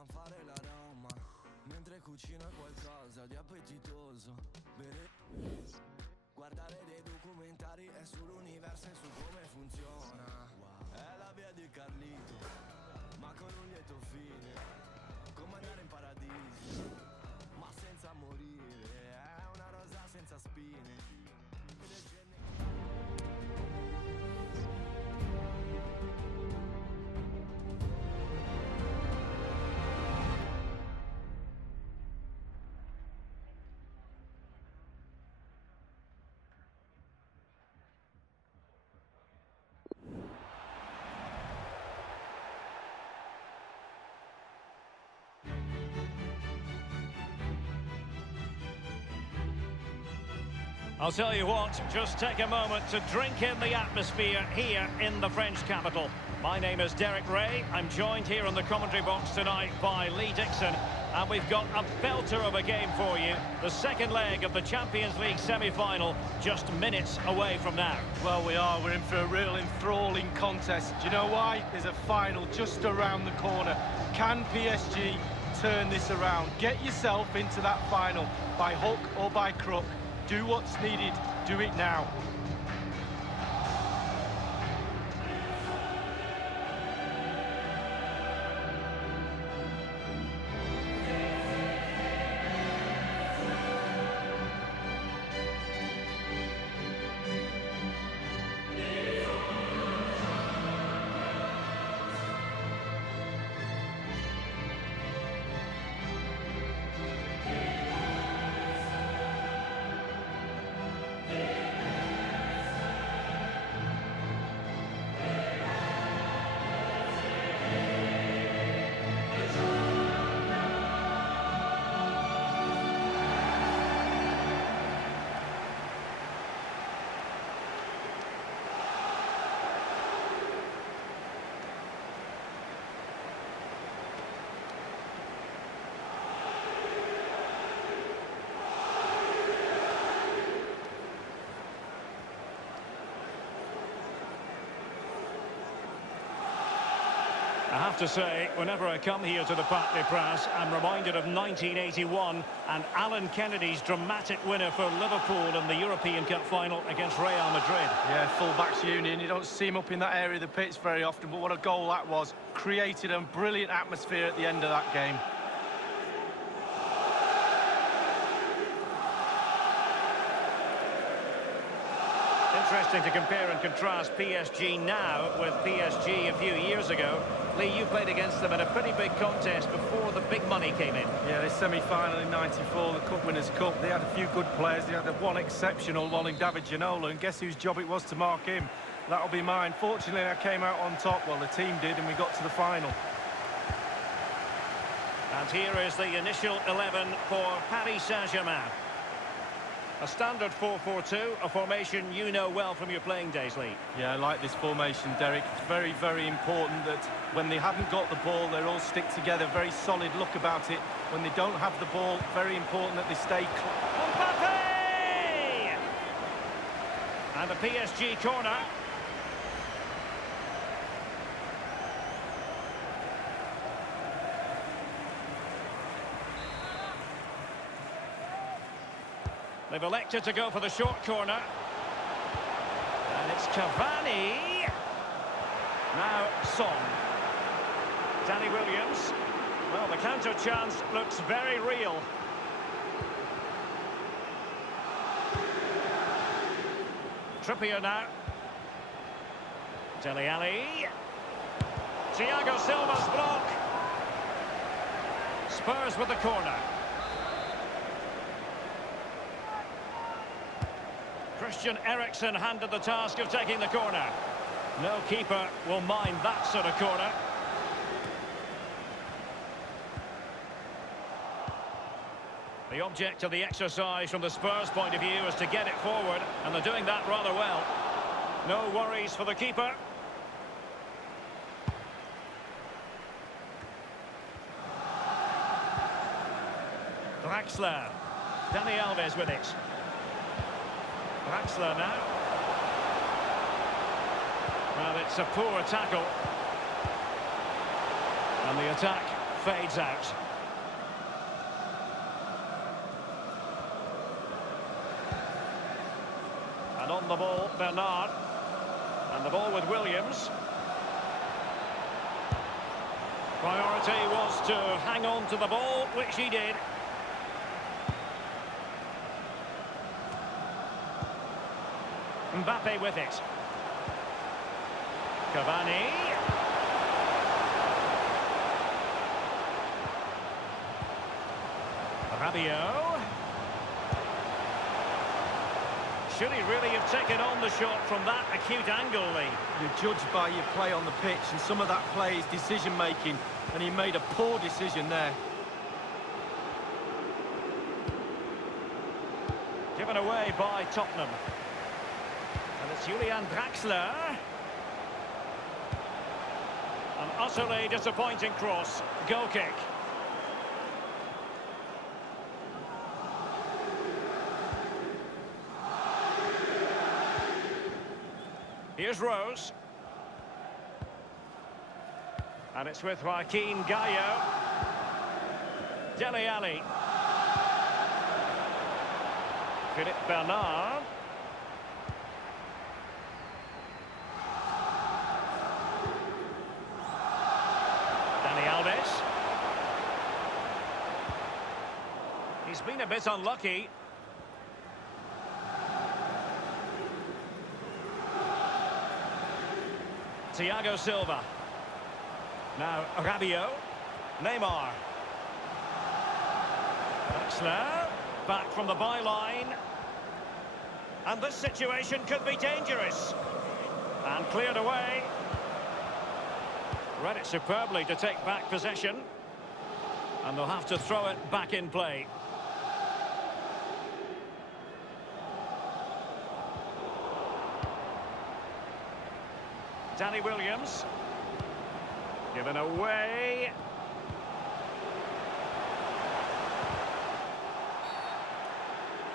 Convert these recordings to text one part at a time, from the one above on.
ma fare l'aroma mentre cucina qualcosa di appetitoso. Guardare dei documentari è sull'universo e su come funziona. È la via di Carlito, ma con un lieto fine, come andare in paradiso, ma senza morire. È una rosa senza spine. I'll tell you what, just take a moment to drink in the atmosphere here in the French capital. My name is Derek Ray. I'm joined here in the commentary box tonight by Lee Dixon. And we've got a belter of a game for you. The second leg of the Champions League semi-final, just minutes away from now. Well, we are. We're in for a real enthralling contest. Do you know why? There's a final just around the corner. Can PSG turn this around? Get yourself into that final by hook or by crook. Do what's needed. Do it now. I have to say, whenever I come here to the Parc des Princes, I'm reminded of 1981 and Alan Kennedy's dramatic winner for Liverpool in the European Cup final against Real Madrid. Yeah, full-backs union. You don't see him up in that area of the pitch very often, but what a goal that was. Created a brilliant atmosphere at the end of that game. Interesting to compare and contrast PSG now with PSG a few years ago. Lee, you played against them in a pretty big contest before the big money came in. Yeah, the semi-final in '94, the Cup Winners' Cup. They had a few good players. They had the one exceptional one in David Ginola, and guess whose job it was to mark him? That'll be mine. Fortunately, I came out on top. Well, the team did, and we got to the final. And here is the initial 11 for Paris Saint-Germain. A standard 4-4-2, a formation you know well from your playing days, Lee. Yeah, I like this formation, Derek. It's very, very important that when they haven't got the ball, they all stick together. Very solid look about it. When they don't have the ball, very important that they stay... Mbappe! And a PSG corner. They've elected to go for the short corner. And it's Cavani. Now Son. Danny Williams. Well, the counter chance looks very real. Trippier now. Dele Alli. Thiago Silva's block. Spurs with the corner. Christian Eriksen handed the task of taking the corner. No keeper will mind that sort of corner. The object of the exercise from the Spurs point of view is to get it forward, and they're doing that rather well. No worries for the keeper. Draxler. Dani Alves with it. Draxler now. Well, it's a poor tackle. And the attack fades out. And on the ball, Bernard. And the ball with Williams. Priority was to hang on to the ball, which he did. Mbappe with it. Cavani. Rabiot. Should he really have taken on the shot from that acute angle, Lee? You're judged by your play on the pitch, and some of that play is decision-making, and he made a poor decision there. Given away by Tottenham. And it's Julian Draxler. An utterly disappointing cross. Goal kick. Here's Rose. And it's with Joaquin Gallo. Dele Alli. Philippe Bernard. Dani Alves. He's been a bit unlucky. Thiago Silva. Now Rabiot. Neymar. Draxler. Back from the byline. And this situation could be dangerous. And cleared away. Read it superbly to take back possession. And they'll have to throw it back in play. Danny Williams. Given away.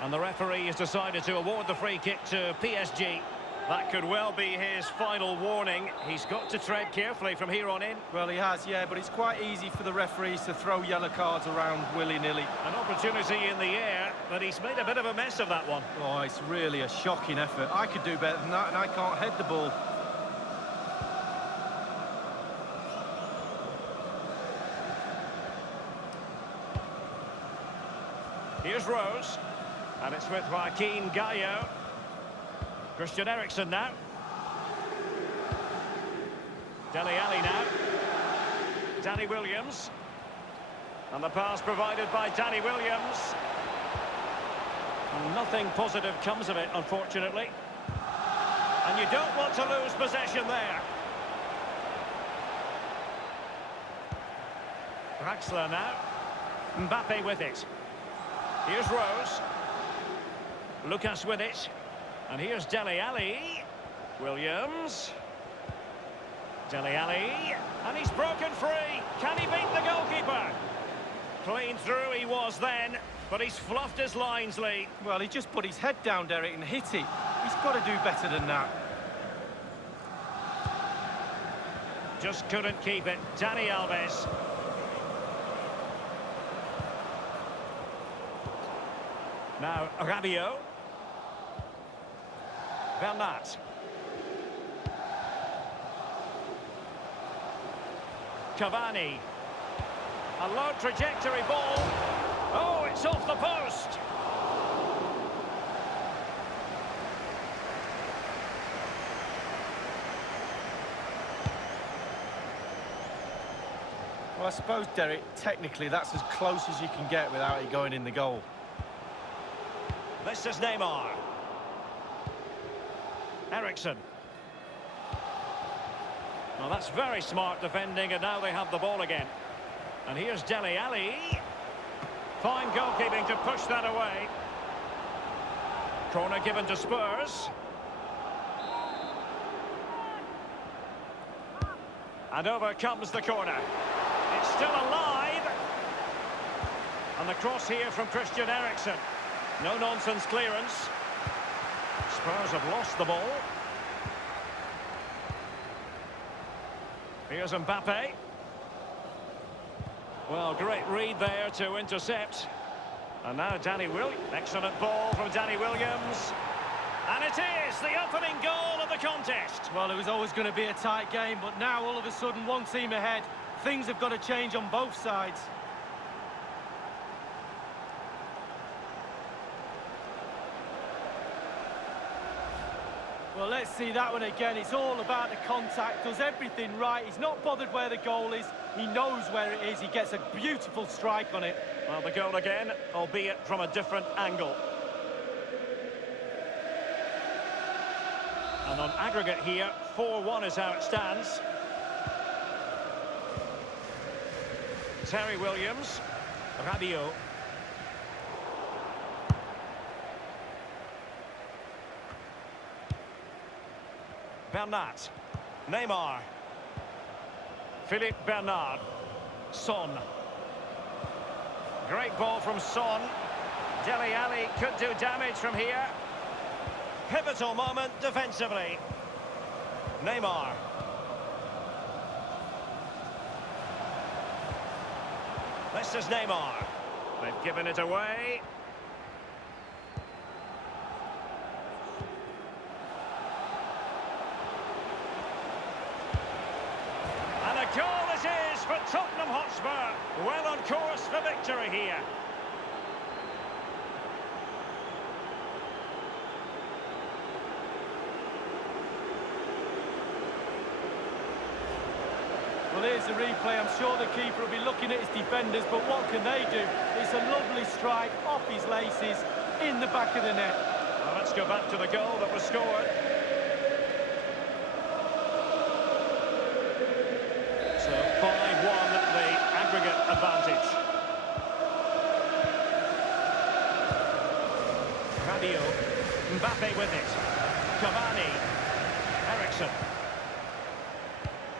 And the referee has decided to award the free kick to PSG. That could well be his final warning. He's got to tread carefully from here on in. Well, he has, yeah, but it's quite easy for the referees to throw yellow cards around willy-nilly. An opportunity in the air, but he's made a bit of a mess of that one. Oh, it's really a shocking effort. I could do better than that, and I can't head the ball. Here's Rose. And it's with Joaquin Gallo. Christian Eriksen now. Dele Alli now. Danny Williams. And the pass provided by Danny Williams. Nothing positive comes of it, unfortunately. And you don't want to lose possession there. Draxler now. Mbappe with it. Here's Rose. Lucas with it. And here's Dele Alli. Williams. Dele Alli. And he's broken free. Can he beat the goalkeeper? Clean through he was then, but he's fluffed his lines, Lee. Well, he just put his head down, Derek, and hit it. He's got to do better than that. Just couldn't keep it. Dani Alves. Now, Rabiot. Bernard. Cavani. A low trajectory ball. Oh, it's off the post. Well, I suppose, Derek, technically that's as close as you can get without it going in the goal. This is Neymar. Eriksen. Well, that's very smart defending, and now they have the ball again. And here's Dele Alli. Fine goalkeeping to push that away. Corner given to Spurs. And over comes the corner. It's still alive. And the cross here from Christian Eriksen. No-nonsense clearance. Spurs have lost the ball. Here's Mbappe. Well, great read there to intercept. And now Danny Williams. Excellent ball from Danny Williams. And it is the opening goal of the contest. Well, it was always going to be a tight game, but now all of a sudden one team ahead. Things have got to change on both sides. Well, let's see that one again. It's all about the contact, does everything right. He's not bothered where the goal is. He knows where it is. He gets a beautiful strike on it. Well, the goal again, albeit from a different angle. And on aggregate here, 4-1 is how it stands. Terry Williams, Rabiot. Bernat, Neymar, Philippe Bernard, Son. Great ball from Son. Dele Alli could do damage from here. Pivotal moment defensively. Neymar. This is Neymar. They've given it away. And a goal it is for Tottenham Hotspur. Well on course for victory here. Well, here's the replay. I'm sure the keeper will be looking at his defenders, but what can they do? It's a lovely strike off his laces in the back of the net. Well, let's go back to the goal that was scored. So 5-1, the aggregate advantage. Rabiot, Mbappe with it. Cavani, Ericsson.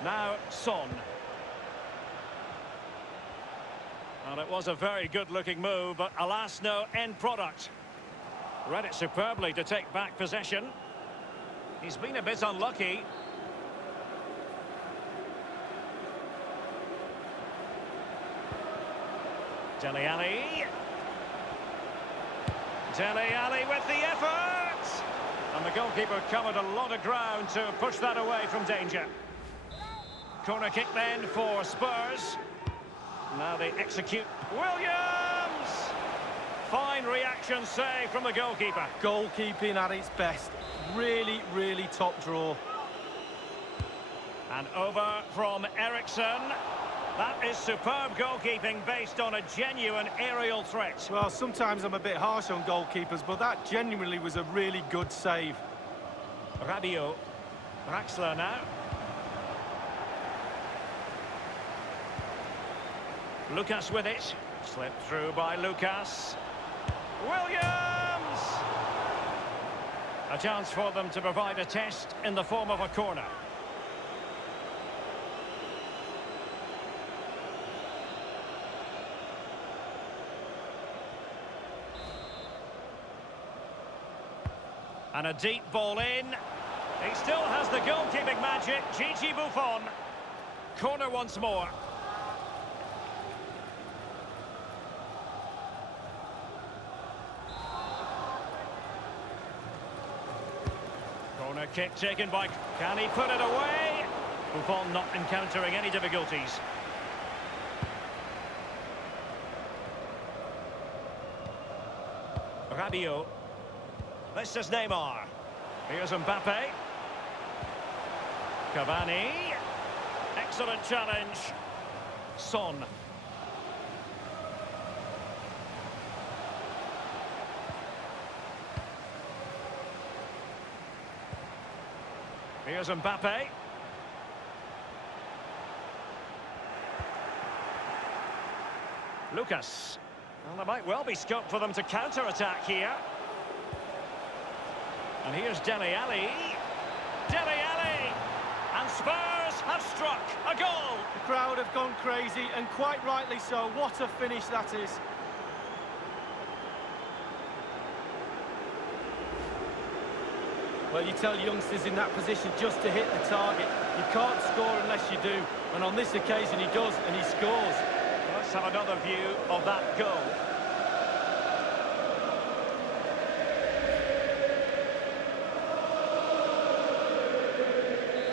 Now Son. Well, it was a very good-looking move, but alas, no end product. Read it superbly to take back possession. He's been a bit unlucky. Dele Alli. Dele Alli with the effort! And the goalkeeper covered a lot of ground to push that away from danger. Corner kick then for Spurs. Now they execute. Williams! Fine reaction save from the goalkeeper. Goalkeeping at its best. Really, really top draw. And over from Ericsson. That is superb goalkeeping based on a genuine aerial threat. Well, sometimes I'm a bit harsh on goalkeepers, but that genuinely was a really good save. Rabiot. Draxler now. Lucas with it. Slipped through by Lucas. Williams! A chance for them to provide a test in the form of a corner. And a deep ball in. He still has the goalkeeping magic. Gigi Buffon. Corner once more. Corner kick taken by... Can he put it away? Buffon not encountering any difficulties. Rabiot. This is Neymar. Here's Mbappe. Cavani. Excellent challenge. Son. Here's Mbappe. Lucas. Well, there might well be scope for them to counter-attack here. And here's Dele Alli. Dele Alli! And Spurs have struck a goal! The crowd have gone crazy, and quite rightly so. What a finish that is. Well, you tell youngsters in that position just to hit the target. You can't score unless you do. And on this occasion he does, and he scores. Well, let's have another view of that goal.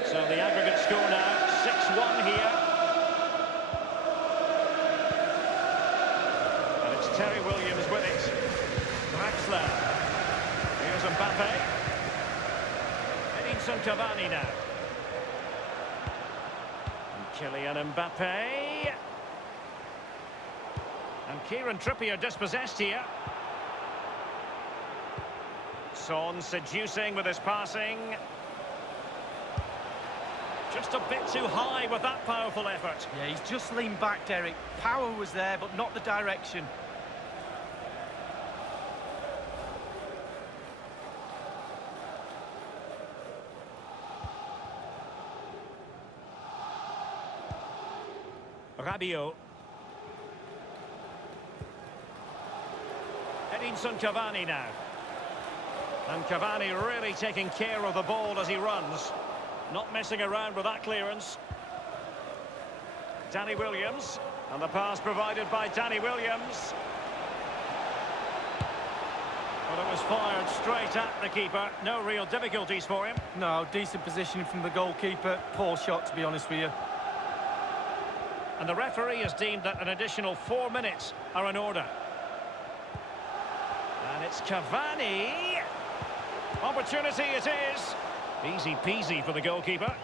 So the aggregate score now, 6-1 here. And it's Terry Williams with it. Draxler. Here's Mbappe. Edinson Cavani now. And Kylian Mbappe. And Kieran Trippier dispossessed here. Son seducing with his passing. Just a bit too high with that powerful effort. Yeah, he's just leaned back, Derek. Power was there, but not the direction. Rabiot. Edinson Cavani now. And Cavani really taking care of the ball as he runs. Not messing around with that clearance. Danny Williams. And the pass provided by Danny Williams. But it was fired straight at the keeper. No real difficulties for him. No, decent positioning from the goalkeeper. Poor shot, to be honest with you. And the referee has deemed that an additional 4 minutes are in order. And it's Cavani. Opportunity it is. Easy peasy for the goalkeeper.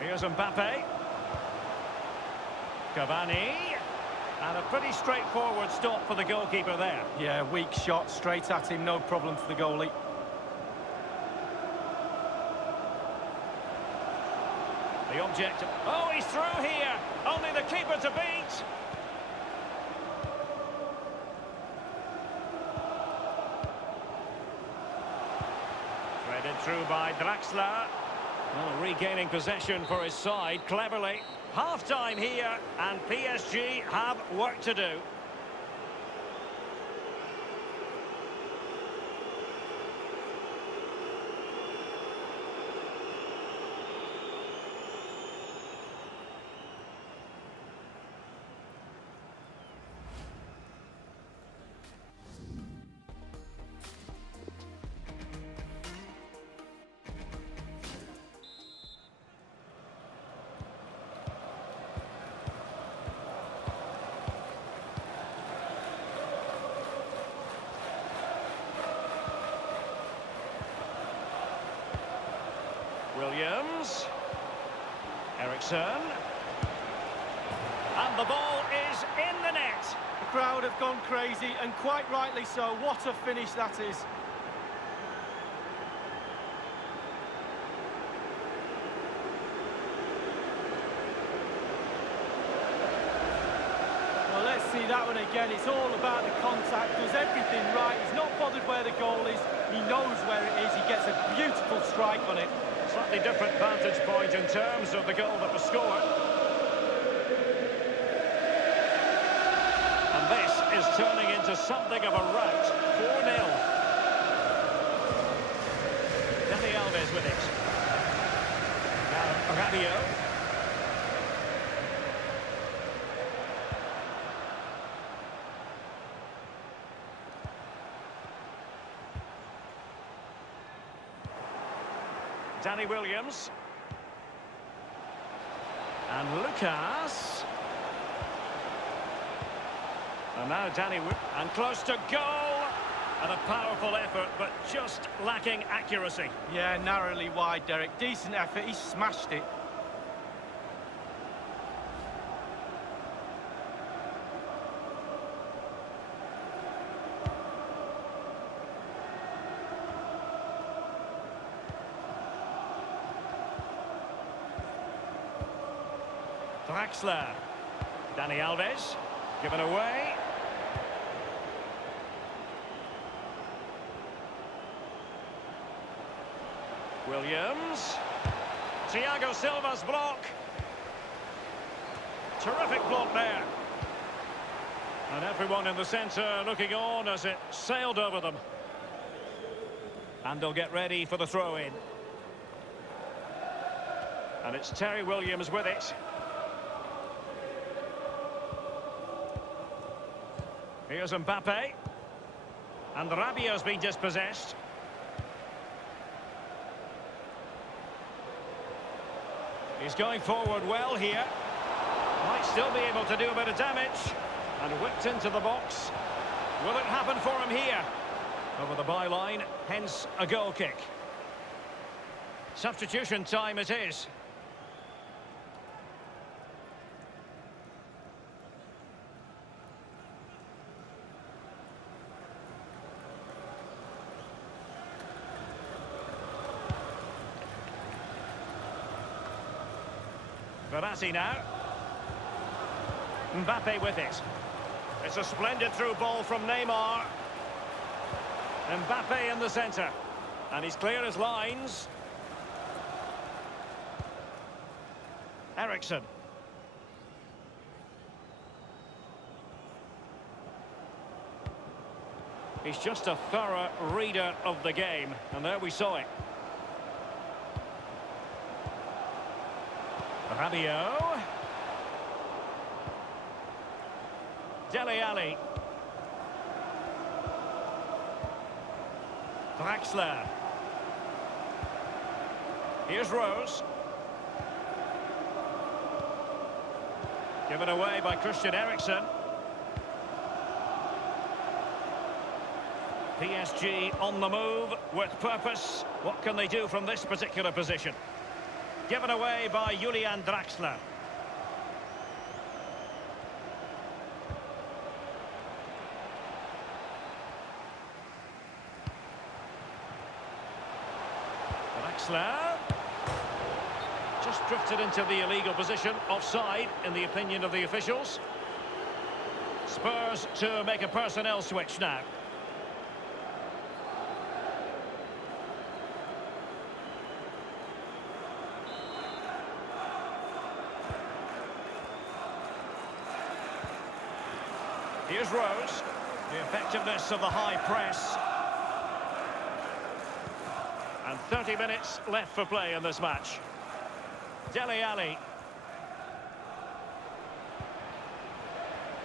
Here's Mbappe. Cavani. And a pretty straightforward stop for the goalkeeper there. Yeah, weak shot, straight at him, no problem for the goalie. The object... Oh, he's through here! Only the keeper to beat! Threaded through by Draxler. Well, regaining possession for his side cleverly. Half-time here, and PSG have work to do. Williams. Eriksson. And the ball is in the net. The crowd have gone crazy, and quite rightly so. What a finish that is. Well, let's see that one again. It's all about the contact. Does everything right. He's not bothered where the goal is. He knows where it is. He gets a beautiful strike on it. Slightly different vantage point in terms of the goal that was scored. And this is turning into something of a rout. 4-0. Dani Alves with it. Now Rabiot. Danny Williams. And Lucas. And now and close to goal. And a powerful effort, but just lacking accuracy. Yeah, narrowly wide, Derek. Decent effort. He smashed it. Draxler. Dani Alves. Given away. Williams. Thiago Silva's block. Terrific block there. And everyone in the centre looking on as it sailed over them. And they'll get ready for the throw-in. And it's Terry Williams with it. Here's Mbappe. And Rabiot's been dispossessed. He's going forward well here. Might still be able to do a bit of damage. And whipped into the box. Will it happen for him here? Over the byline, hence a goal kick. Substitution time it is. Verratti now. Mbappe with it. It's a splendid through ball from Neymar. Mbappe in the centre. And he's clear as lines. Eriksen. He's just a thorough reader of the game. And there we saw it. Rabiot. Dele Alli. Draxler. Here's Rose. Given away by Christian Eriksen. PSG on the move with purpose. What can they do from this particular position? Given away by Julian Draxler. Draxler. Just drifted into the illegal position, offside in the opinion of the officials. Spurs to make a personnel switch now. Here's Rose. The effectiveness of the high press. And 30 minutes left for play in this match. Dele Alli.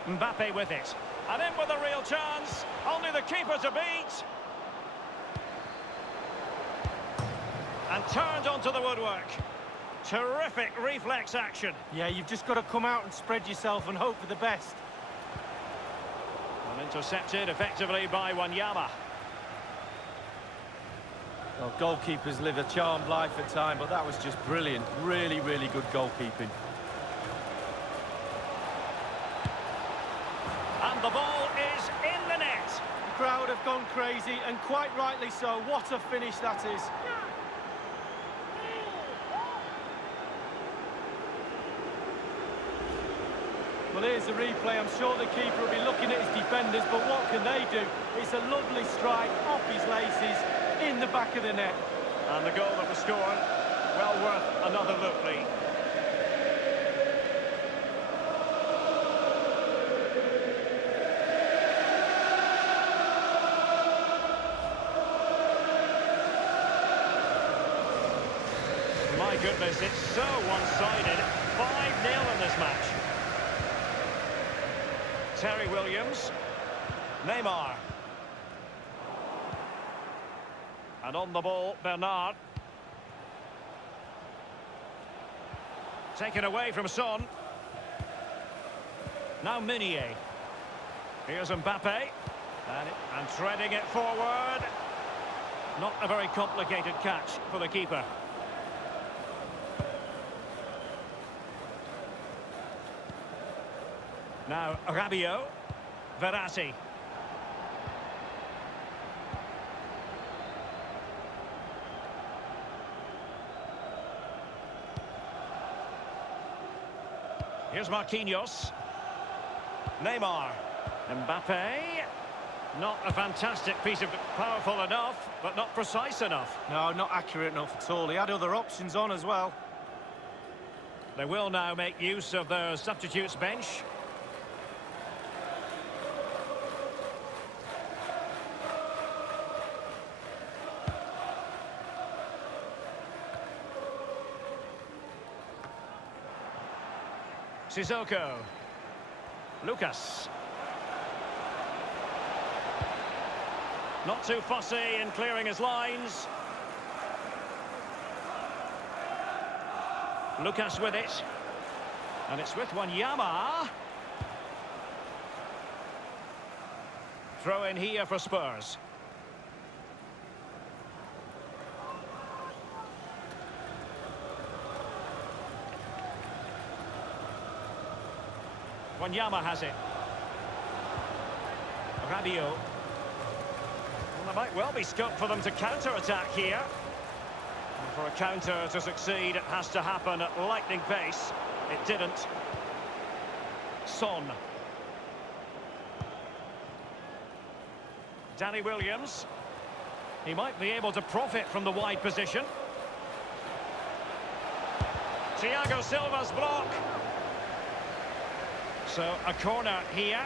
Mbappe with it. And in with a real chance. Only the keeper to beat. And turned onto the woodwork. Terrific reflex action. Yeah, you've just got to come out and spread yourself and hope for the best. And intercepted effectively by Wanyama. Well, goalkeepers live a charmed life at times, but that was just brilliant. Really, really good goalkeeping. And the ball is in the net. The crowd have gone crazy, and quite rightly so. What a finish that is. Well, here's the replay. I'm sure the keeper will be looking at his defenders, but what can they do? It's a lovely strike off his laces in the back of the net. And the goal that was scored, well worth another look, Lee. My goodness, it's so one-sided. 5-0 in this match. Terry Williams. Neymar. And on the ball, Bernard. Taken away from Son. Now Meunier. Here's Mbappe. And threading it forward. Not a very complicated catch for the keeper. Now Rabiot. Verratti. Here's Marquinhos. Neymar. Mbappe. Not a fantastic piece of... Powerful enough, but not precise enough. No, not accurate enough at all. He had other options on as well. They will now make use of their substitutes bench. Sissoko. Lucas. Not too fussy in clearing his lines. Lucas with it. And it's with Wanyama. Throw in here for Spurs. Wanyama has it. Rabiot. Well, there might well be scope for them to counter-attack here. And for a counter to succeed, it has to happen at lightning pace. It didn't. Son. Danny Williams. He might be able to profit from the wide position. Thiago Silva's block. So a corner here.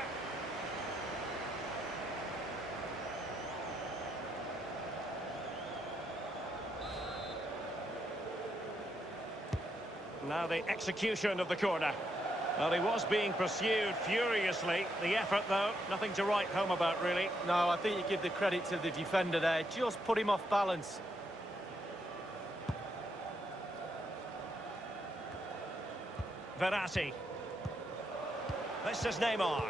Now the execution of the corner. Well, he was being pursued furiously. The effort, though, nothing to write home about, really. No, I think you give the credit to the defender there. Just put him off balance. Verratti. This is Neymar.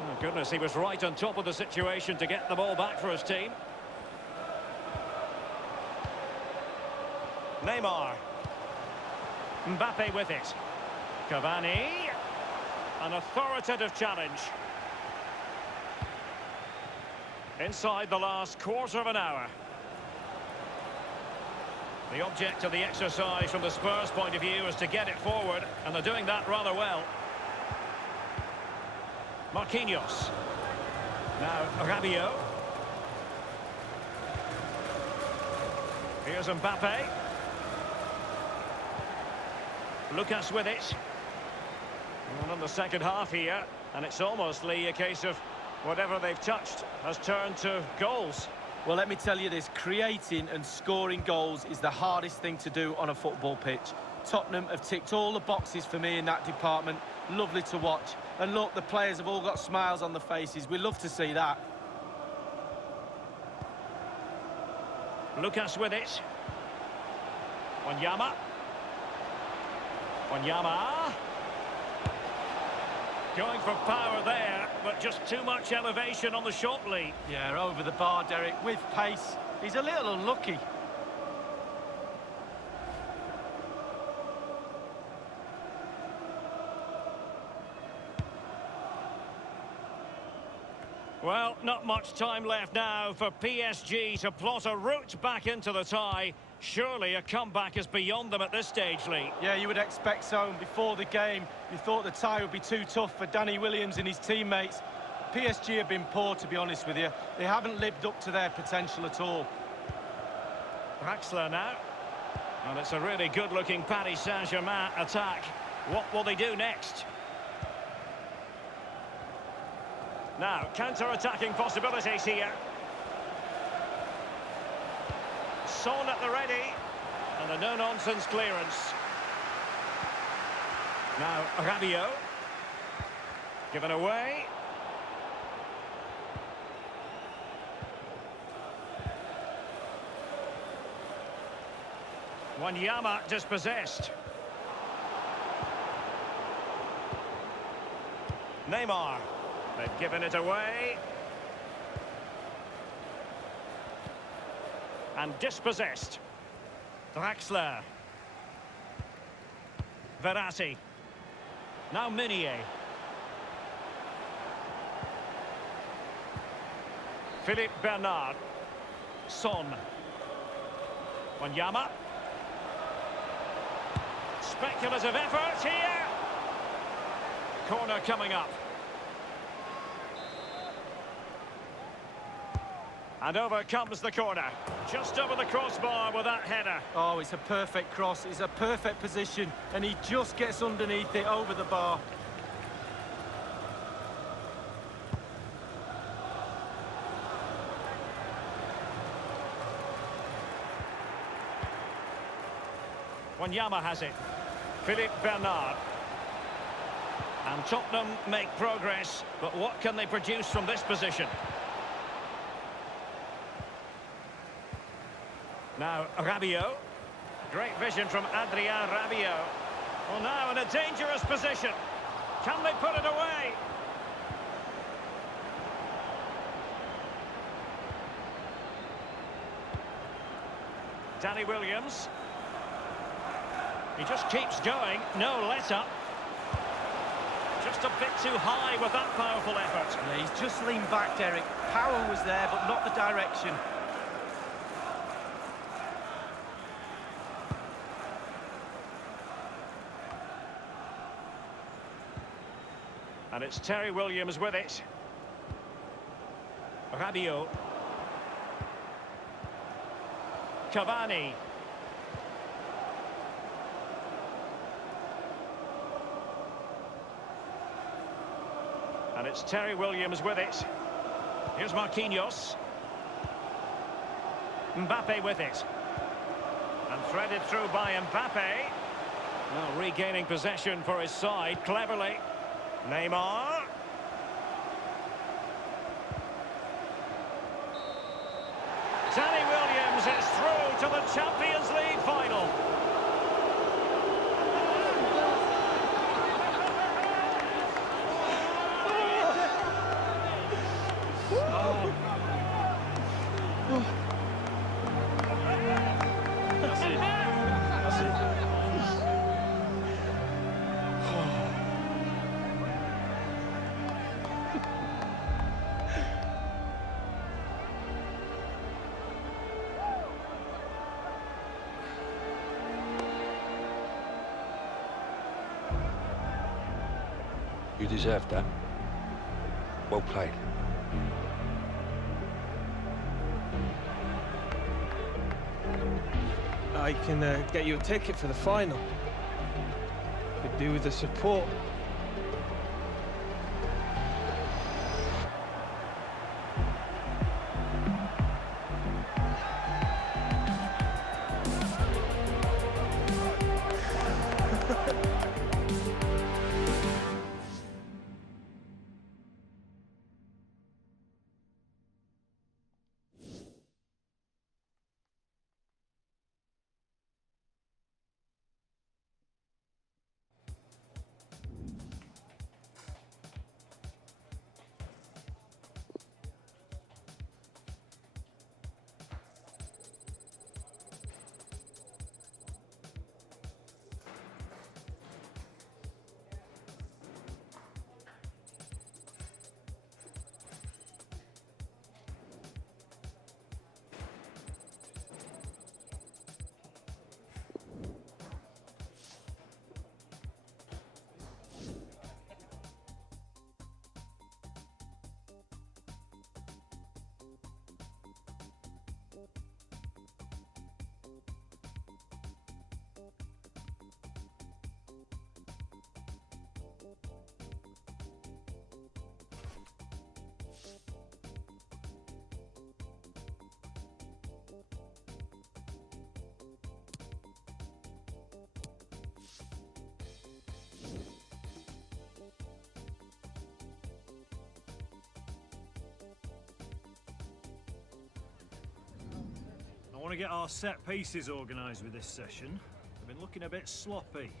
Oh, goodness, he was right on top of the situation to get the ball back for his team. Neymar. Mbappe with it. Cavani. An authoritative challenge. Inside the last quarter of an hour. The object of the exercise from the Spurs point of view is to get it forward, and they're doing that rather well. Marquinhos. Now Rabiot. Here's Mbappe. Lucas with it. And on the second half here, and it's almost, Lee, a case of whatever they've touched has turned to goals. Well, let me tell you this, creating and scoring goals is the hardest thing to do on a football pitch. Tottenham have ticked all the boxes for me in that department. Lovely to watch. And look, the players have all got smiles on their faces. We love to see that. Lucas with it. Wanyama. Wanyama. Going for power there, but just too much elevation on the shot, Lee. Yeah, over the bar, Derek, with pace. He's a little unlucky. Well, not much time left now for PSG to plot a route back into the tie. Surely a comeback is beyond them at this stage, Lee. Yeah, you would expect so. Before the game, you thought the tie would be too tough for Danny Williams and his teammates. PSG have been poor, to be honest with you. They haven't lived up to their potential at all. Draxler now. And it's a really good-looking Paris Saint-Germain attack. What will they do next? Now, counter-attacking possibilities here. Son at the ready. And a no-nonsense clearance. Now, Rabiot. Given away. Wanyama dispossessed. Neymar. They've given it away. And dispossessed. Draxler. Verratti. Now Meunier. Philippe Bernard. Son. Wanyama. Speculative effort here. Corner coming up. And over comes the corner. Just over the crossbar with that header. Oh, it's a perfect cross. It's a perfect position. And he just gets underneath it over the bar. Wanyama has it. Philippe Bernard. And Tottenham make progress, but what can they produce from this position? Now, Rabiot. Great vision from Adrien Rabiot. Well, now in a dangerous position. Can they put it away? Danny Williams. He just keeps going. No let-up. Just a bit too high with that powerful effort. Yeah, he's just leaned back, Derek. Power was there, but not the direction. And it's Terry Williams with it. Rabiot. Cavani. And it's Terry Williams with it. Here's Marquinhos. Mbappe with it. And threaded through by Mbappe. Now regaining possession for his side cleverly. Neymar. Danny Williams is through to the Champions League final. You deserved that. Well played. I can get you a ticket for the final. Could do with the support. I want to get our set pieces organised with this session. They've been looking a bit sloppy.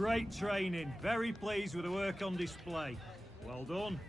Great training. Very pleased with the work on display. Well done.